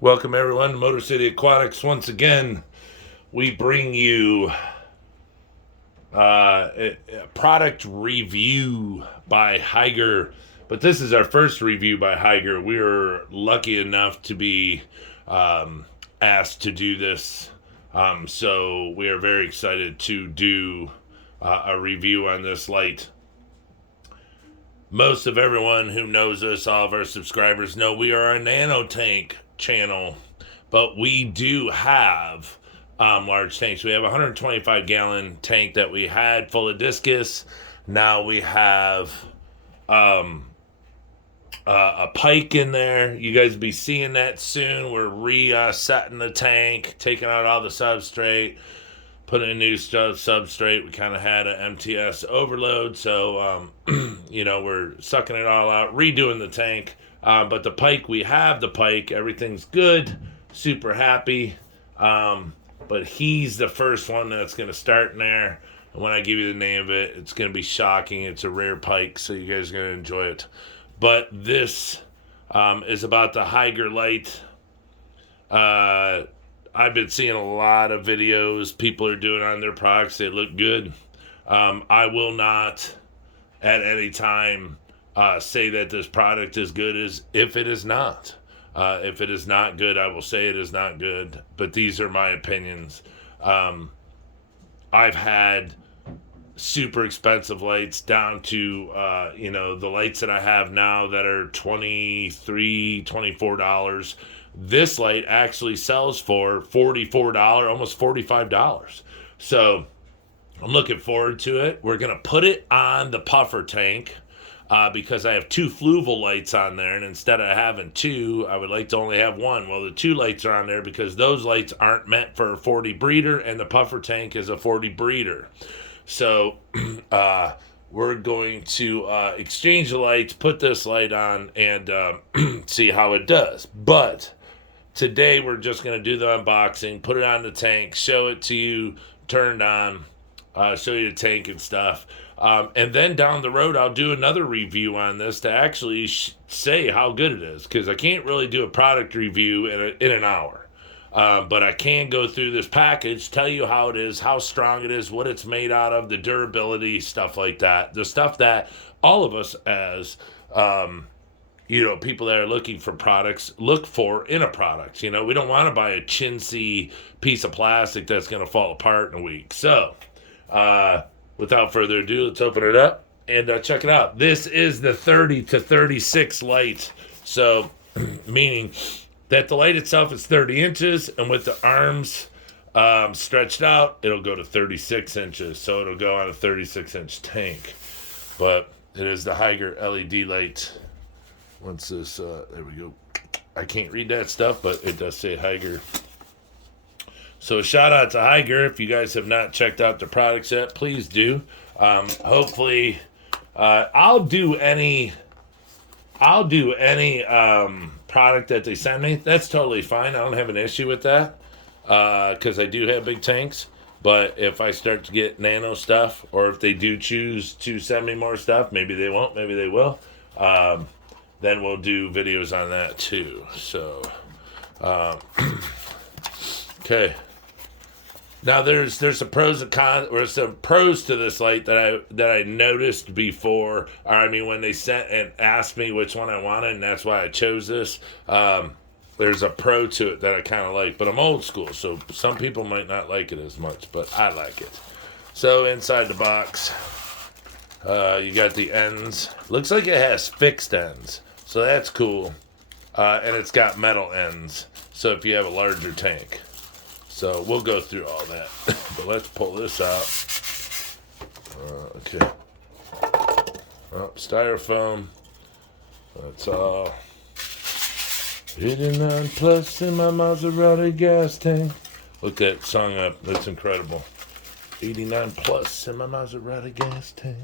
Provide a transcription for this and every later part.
Welcome everyone to Motor City Aquatics. Once again, we bring you a product review by Hygger. But this is our first review by Hygger. We were lucky enough to be asked to do this. So we are very excited to do a review on this light. Most of everyone who knows us, all of our subscribers, know we are a nano tank channel, but we do have large tanks. We have a 125 gallon tank that we had full of discus. Now we have a pike in there. You guys will be seeing that soon. We're resetting the tank, taking out all the substrate, putting in new substrate. We kind of had an MTS overload, so we're sucking it all out, redoing the tank. But the pike, we have the pike. Everything's good. Super happy. But he's the first one that's going to start in there. And when I give you the name of it, it's going to be shocking. It's a rare pike, so you guys are going to enjoy it. But this is about the Hygger light. I've been seeing a lot of videos people are doing on their products. They look good. I will not at any time say that this product is good as if it is not. If it is not good, I will say it is not good. But these are my opinions. I've had super expensive lights down to the lights that I have now that are $24. This light actually sells for $44, almost $45. So I'm looking forward to it. We're gonna put it on the puffer tank because I have two fluval lights on there, and instead of having two, I would like to only have one. Well, the two lights are on there because those lights aren't meant for a 40 breeder, and the puffer tank is a 40 breeder. So we're going to exchange the lights, put this light on, and see how it does. But today we're just going to do the unboxing, put it on the tank, show it to you turned on, show you the tank and stuff. And then down the road, I'll do another review on this to actually say how good it is, because I can't really do a product review in an hour. But I can go through this package, tell you how it is, how strong it is, what it's made out of, the durability, stuff like that. The stuff that all of us as, people that are looking for products look for in a product. We don't want to buy a chintzy piece of plastic that's going to fall apart in a week. So, without further ado, let's open it up and check it out. This is the 30 to 36 light. So, meaning that the light itself is 30 inches, and with the arms stretched out, it'll go to 36 inches. So it'll go on a 36-inch tank. But it is the Hygger LED light. Once this, there we go. I can't read that stuff, but it does say Hygger. So a shout out to Hygger. If you guys have not checked out the products yet, please do. Hopefully, I'll do any product that they send me. That's totally fine. I don't have an issue with that because I do have big tanks. But if I start to get nano stuff, or if they do choose to send me more stuff, maybe they won't, maybe they will, then we'll do videos on that too. So, okay. Now there's some pros and cons, or some pros to this light that I noticed before. Or I mean, when they sent and asked me which one I wanted, and that's why I chose this. There's a pro to it that I kind of like, but I'm old school, so some people might not like it as much, but I like it. So inside the box, you got the ends. Looks like it has fixed ends, so that's cool. And it's got metal ends, so if you have a larger tank. So we'll go through all that. But let's pull this out. Okay. Oh, styrofoam. That's all. 89 plus in my Maserati gas tank. Look that song up. That's incredible. 89 plus in my Maserati gas tank.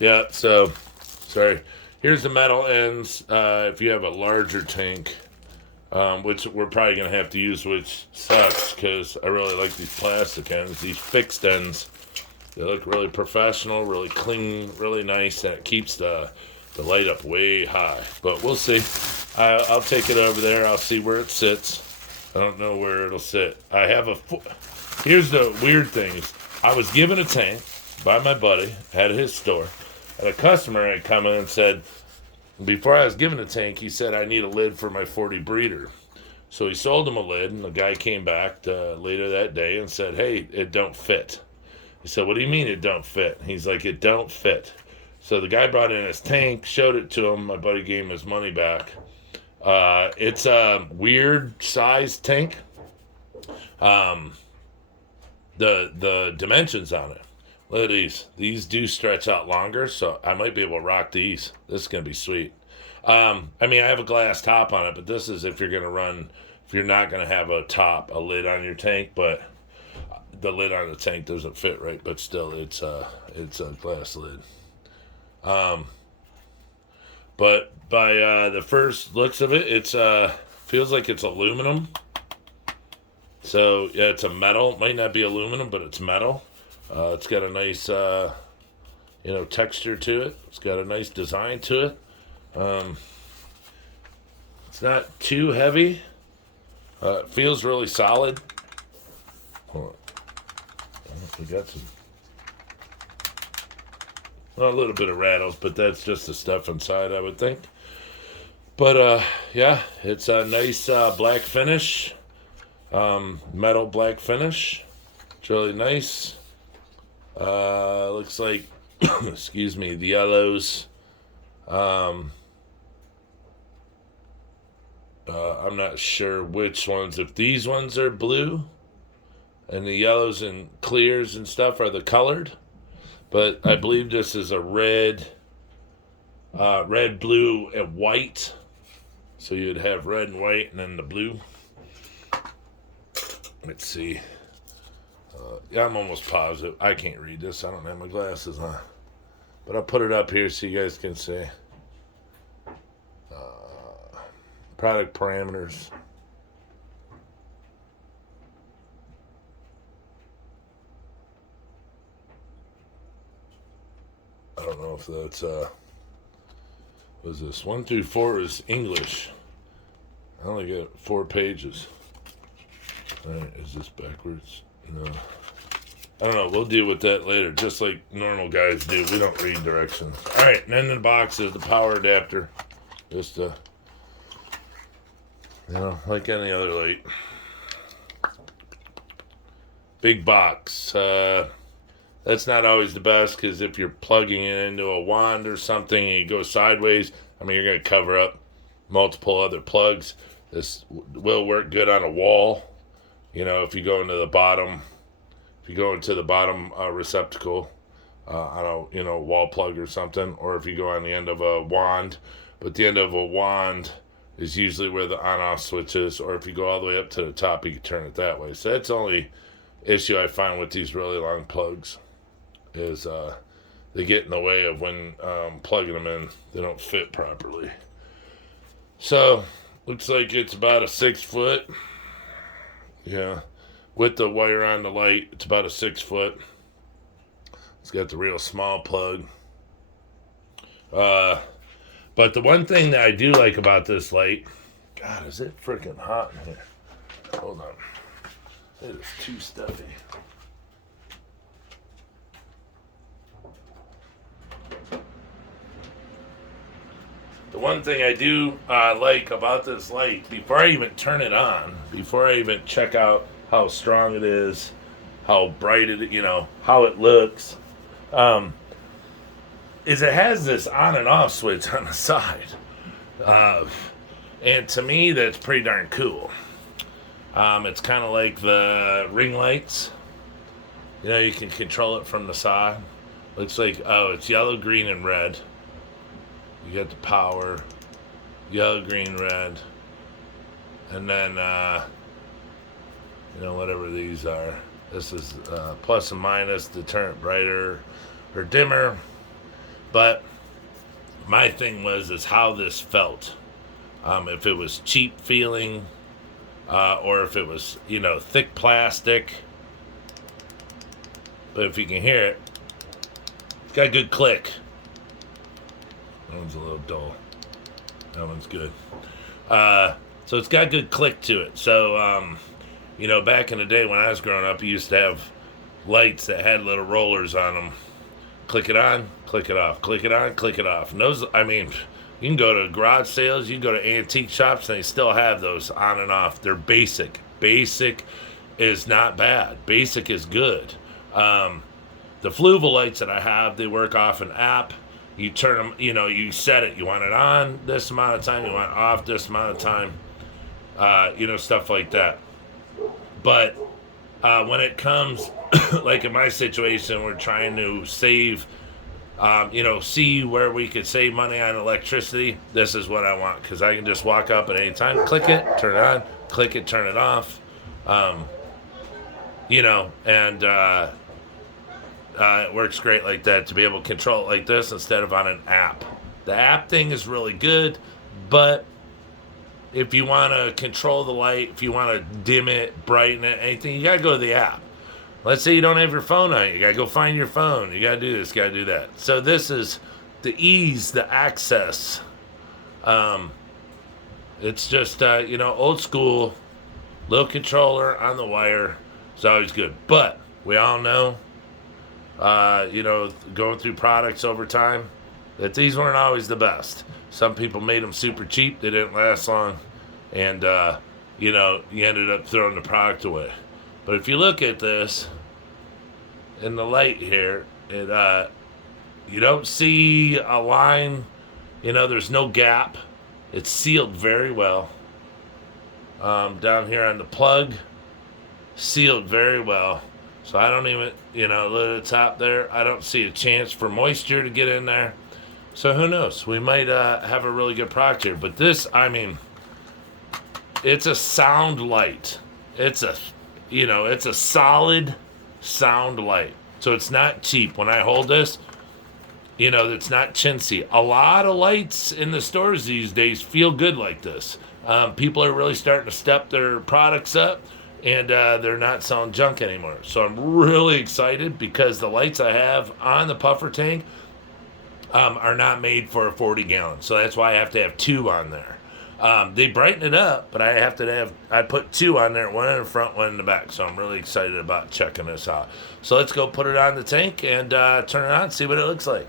Yeah, so, sorry. Here's the metal ends. If you have a larger tank, which we're probably going to have to use, which sucks because I really like these plastic ends. These fixed ends, they look really professional, really clean, really nice, and it keeps the light up way high. But we'll see. I'll take it over there. I'll see where it sits. I don't know where it'll sit. I have a. Here's the weird thing: is I was given a tank by my buddy at his store, and a customer had come in and said, before I was given a tank, he said I need a lid for my 40 breeder. So he sold him a lid, and the guy came back later that day and said, "Hey, it don't fit." He said, "What do you mean it don't fit?" He's like, "It don't fit." So the guy brought in his tank, showed it to him. My buddy gave him his money back. It's a weird sized tank. The dimensions on it. Look at these. These do stretch out longer, so I might be able to rock these. This is gonna be sweet. I mean, I have a glass top on it, but this is if you're gonna run, if you're not gonna have a lid on your tank, but the lid on the tank doesn't fit right. But still, it's a glass lid. But by the first looks of it, it's feels like it's aluminum. So yeah, it's a metal. Might not be aluminum, but it's metal. It's got a nice texture to it. It's got a nice design to it. It's not too heavy. It feels really solid. Hold on. We got some. Well, a little bit of rattles, but that's just the stuff inside, I would think. But yeah, it's a nice black finish, metal black finish. It's really nice. Looks like, excuse me, the yellows. I'm not sure which ones. If these ones are blue, and the yellows and clears and stuff are the colored. But I believe this is a red, blue, and white. So you'd have red and white, and then the blue. Let's see. Yeah, I'm almost positive. I can't read this. I don't have my glasses on. But I'll put it up here so you guys can see. Product parameters. I don't know if that's what is this? 1 through 4 is English. I only got 4 pages. Alright, is this backwards? No. I don't know, we'll deal with that later, just like normal guys do. We don't read directions. Alright, and then in the box is the power adapter. Just like any other light. Big box. That's not always the best, because if you're plugging it into a wand or something and you go sideways, I mean, you're going to cover up multiple other plugs. This will work good on a wall. If you go into the bottom, receptacle on a wall plug or something, or if you go on the end of a wand. But the end of a wand is usually where the on-off switch is, or if you go all the way up to the top, you can turn it that way. So that's the only issue I find with these really long plugs. Is they get in the way of when plugging them in. They don't fit properly. So, looks like it's about a 6 foot. Yeah. With the wire on the light, it's about a 6 foot. It's got the real small plug. But the one thing that I do like about this light, God, is it freaking hot in here? Hold on. It is too stuffy. The one thing I do like about this light, before I even turn it on, before I even check out how strong it is, how bright it, how it looks, is it has this on and off switch on the side. And to me, that's pretty darn cool. It's kind of like the ring lights. You can control it from the side. Looks like, it's yellow, green, and red. You got the power, yellow, green, red, and then, whatever these are. This is plus and minus to turn it brighter or dimmer. But my thing is how this felt. If it was cheap feeling, or if it was, thick plastic. But if you can hear it, it's got a good click. That one's a little dull. That one's good. So it's got good click to it. So, back in the day when I was growing up, you used to have lights that had little rollers on them. Click it on, click it off, click it on, click it off. And those, I mean, you can go to garage sales, you can go to antique shops, and they still have those on and off. They're basic. Basic is not bad. Basic is good. The Fluval lights that I have, they work off an app. You turn them, you set it. You want it on this amount of time, you want it off this amount of time, stuff like that. But when it comes, like in my situation, we're trying to save, see where we could save money on electricity. This is what I want, because I can just walk up at any time, click it, turn it on, click it, turn it off, and it works great like that to be able to control it like this instead of on an app. The app thing is really good, but if you want to control the light, if you want to dim it, brighten it, anything, you got to go to the app. Let's say you don't have your phone on you. You got to go find your phone. You got to do this, got to do that. So this is the ease, the access. It's just, old school, little controller on the wire. It's always good. But we all know, going through products over time, that these weren't always the best. Some people made them super cheap. They didn't last long. And, you ended up throwing the product away. But if you look at this, in the light here, you don't see a line. There's no gap. It's sealed very well. Down here on the plug, sealed very well. So I don't even, look at the top there, I don't see a chance for moisture to get in there. So who knows? We might have a really good product here. But this, it's a sound light. It's a solid sound light. So it's not cheap. When I hold this, it's not chintzy. A lot of lights in the stores these days feel good like this. People are really starting to step their products up, and they're not selling junk anymore. So I'm really excited because the lights I have on the puffer tank are not made for a 40 gallon. So that's why I have to have two on there. They brighten it up, but I put two on there, one in the front, one in the back. So I'm really excited about checking this out. So let's go put it on the tank and turn it on, see what it looks like.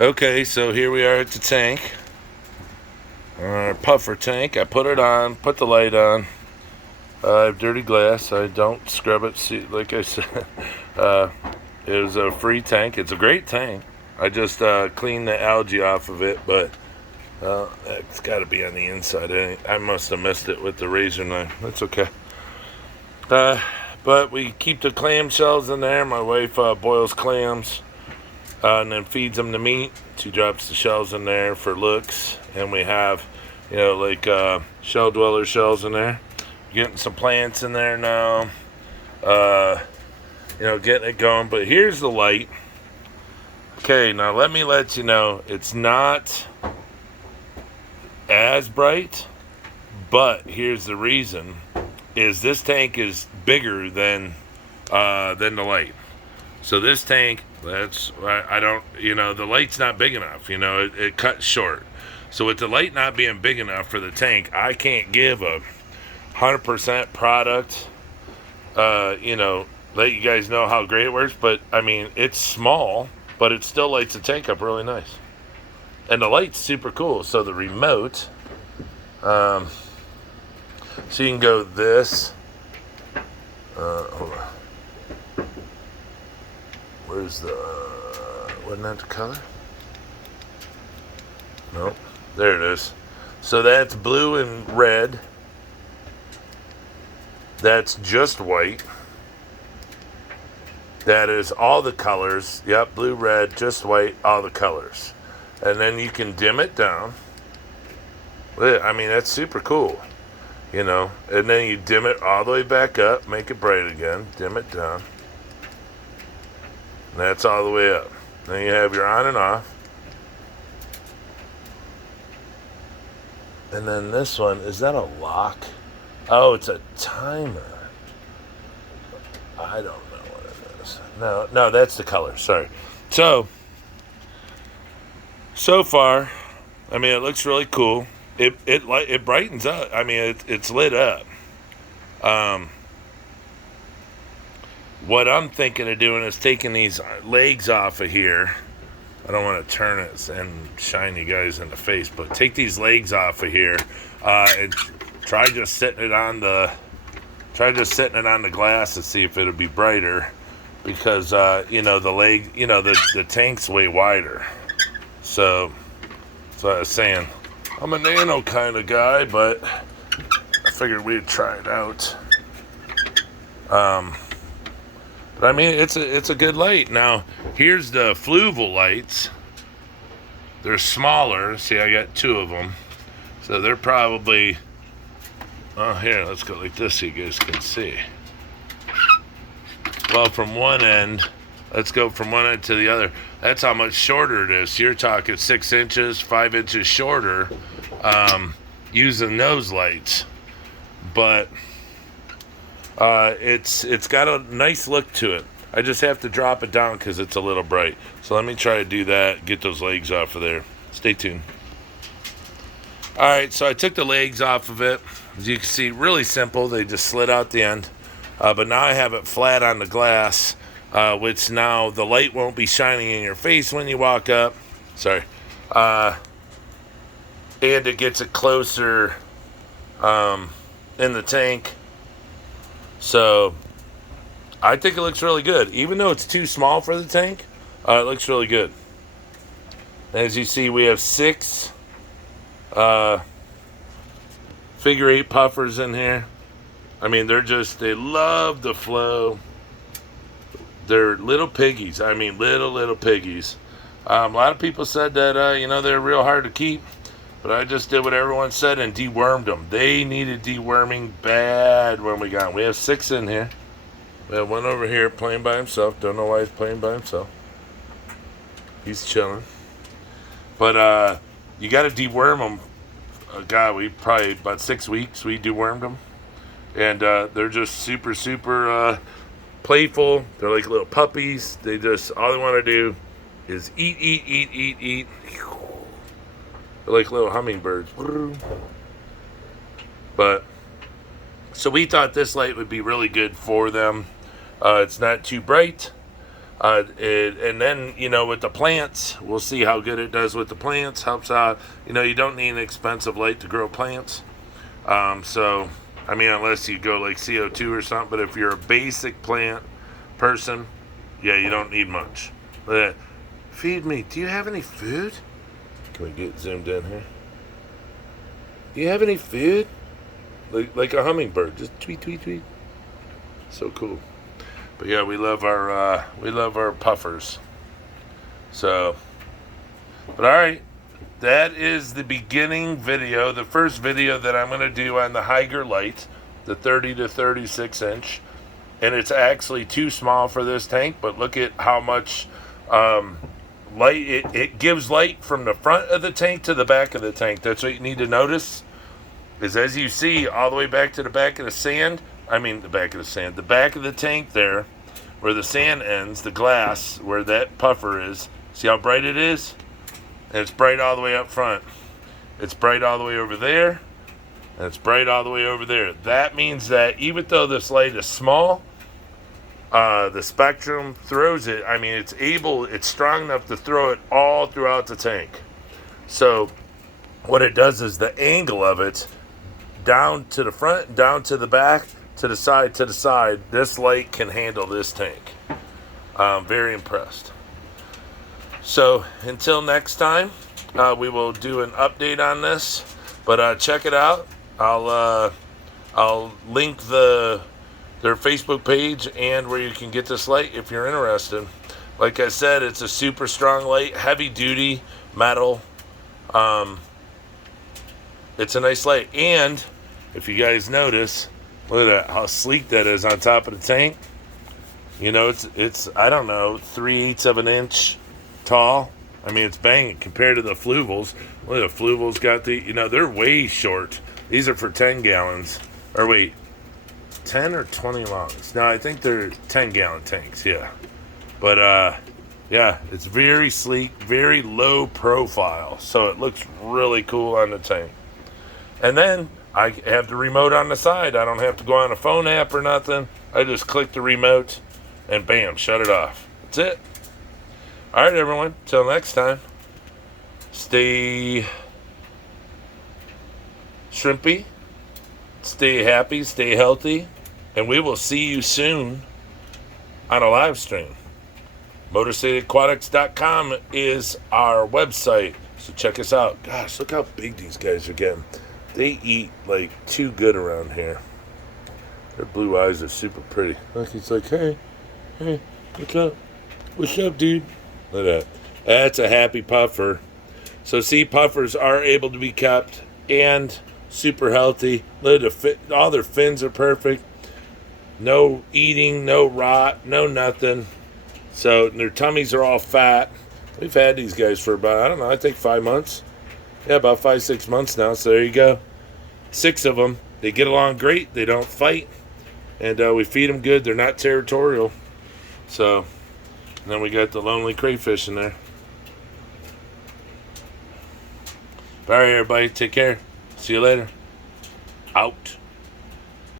Okay, so here we are at the tank. Our puffer tank. I put it on, put the light on. I have dirty glass. I don't scrub it. See, like I said, it was a free tank. It's a great tank. I just cleaned the algae off of it, but it's got to be on the inside. I must have missed it with the razor knife. That's okay. But we keep the clam shells in there. My wife boils clams and then feeds them the meat. She drops the shells in there for looks. And we have, shell dweller shells in there. Getting some plants in there now. Getting it going. But here's the light. Okay, now let me let you know, it's not as bright, but here's the reason, is this tank is bigger than the light. So this tank, the light's not big enough, it cuts short. So with the light not being big enough for the tank, I can't give a 100% product, let you guys know how great it works, but it's small. But it still lights the tank up really nice. And the light's super cool. So the remote, so you can go this. Hold on. Where's wasn't that the color? Nope. There it is. So that's blue and red. That's just white. That is all the colors. Yep, blue, red, just white, all the colors. And then you can dim it down. That's super cool. And then you dim it all the way back up, make it bright again, dim it down. And that's all the way up. Then you have your on and off. And then this one, is that a lock? Oh, it's a timer. I don't know. No, that's the color. Sorry. So, So far, I mean, it looks really cool. It brightens up. I mean, it's lit up. Um, what I'm thinking of doing is taking these legs off of here. I don't want to turn it and shine you guys in the face, but take these legs off of here and try just sitting it on the glass to see if it'll be brighter, because the leg, the tank's way wider. So I was saying, I'm a nano kind of guy, but I figured we'd try it out. But I mean, it's a good light. Now, here's the fluval lights. They're smaller. See, I got two of them. So they're probably, oh, here, let's go like this so you guys can see. Well, from one end, let's go from one end to the other. That's how much shorter it is. So you're talking 6 inches, 5 inches shorter using those lights. But it's got a nice look to it. I just have to drop it down because it's a little bright. So let me try to do that, get those legs off of there. Stay tuned. Alright, so I took the legs off of it. As you can see, really simple. They just slid out the end. But now I have it flat on the glass, which now the light won't be shining in your face when you walk up. Sorry. And it gets it closer in the tank. So I think it looks really good. Even though it's too small for the tank, it looks really good. As you see, we have 6 figure 8 puffers in here. I mean, they love the flow. They're little piggies. I mean, little piggies. A lot of people said that, they're real hard to keep. But I just did what everyone said and dewormed them. They needed deworming bad when we got them. We have 6 in here. We have one over here playing by himself. Don't know why he's playing by himself. He's chilling. But you got to deworm them. God, we probably about 6 weeks we dewormed them. And they're just super playful. They're like little puppies. All they want to do is eat. They're like little hummingbirds. But so we thought this light would be really good for them. It's not too bright. And then, with the plants, we'll see how good it does with the plants. Helps out. You don't need an expensive light to grow plants. So, I mean, unless you go like CO2 or something. But if you're a basic plant person, yeah, you don't need much. Feed me. Do you have any food? Can we get zoomed in here? Do you have any food? Like a hummingbird, just tweet. So cool. But yeah, we love our puffers. So, but all right, that is the beginning video, the first video that I'm gonna do on the Hygger light, the 30 to 36 inch, and it's actually too small for this tank. But look at how much light it gives light from the front of the tank to the back of the tank. That's what you need to notice, is as you see all the way back to the back of the the back of the tank there, where the sand ends, the glass where that puffer is. See how bright it is? And it's bright all the way up front. It's bright all the way over there, and it's bright all the way over there. That means that even though this light is small, the spectrum throws it. I mean, it's strong enough to throw it all throughout the tank. So what it does is the angle of it, down to the front, down to the back, to the side, this light can handle this tank. I'm very impressed. So until next time, we will do an update on this. But check it out. I'll link their Facebook page and where you can get this light if you're interested. Like I said, it's a super strong light, heavy duty metal. It's a nice light. And if you guys notice, look at that, how sleek that is on top of the tank. It's I don't know, 3/8 of an inch tall. I mean, it's banging compared to the fluvals. Look, the fluvals got they're way short. These are for 10 gallons. Or wait, 10 or 20 longs. No, I think they're 10-gallon tanks, yeah. But Yeah, it's very sleek, very low profile, so it looks really cool on the tank. And then I have the remote on the side. I don't have to go on a phone app or nothing. I just click the remote and bam, shut it off. That's it. All right, everyone. Till next time, stay shrimpy, stay happy, stay healthy, and we will see you soon on a live stream. MotorCityAquatics.com is our website, so check us out. Gosh, look how big these guys are getting. They eat like too good around here. Their blue eyes are super pretty. Look, he's like, hey, what's up? What's up, dude? Look at that. That's a happy puffer. So see, puffers are able to be kept and super healthy. Look at the all their fins are perfect. No eating, no rot, no nothing. So their tummies are all fat. We've had these guys for about, I don't know, I think 5 months. Yeah, about 5-6 months now. So there you go. 6 of them. They get along great. They don't fight. And we feed them good. They're not territorial. So, and then we got the lonely crayfish in there. All right, everybody. Take care. See you later. Out.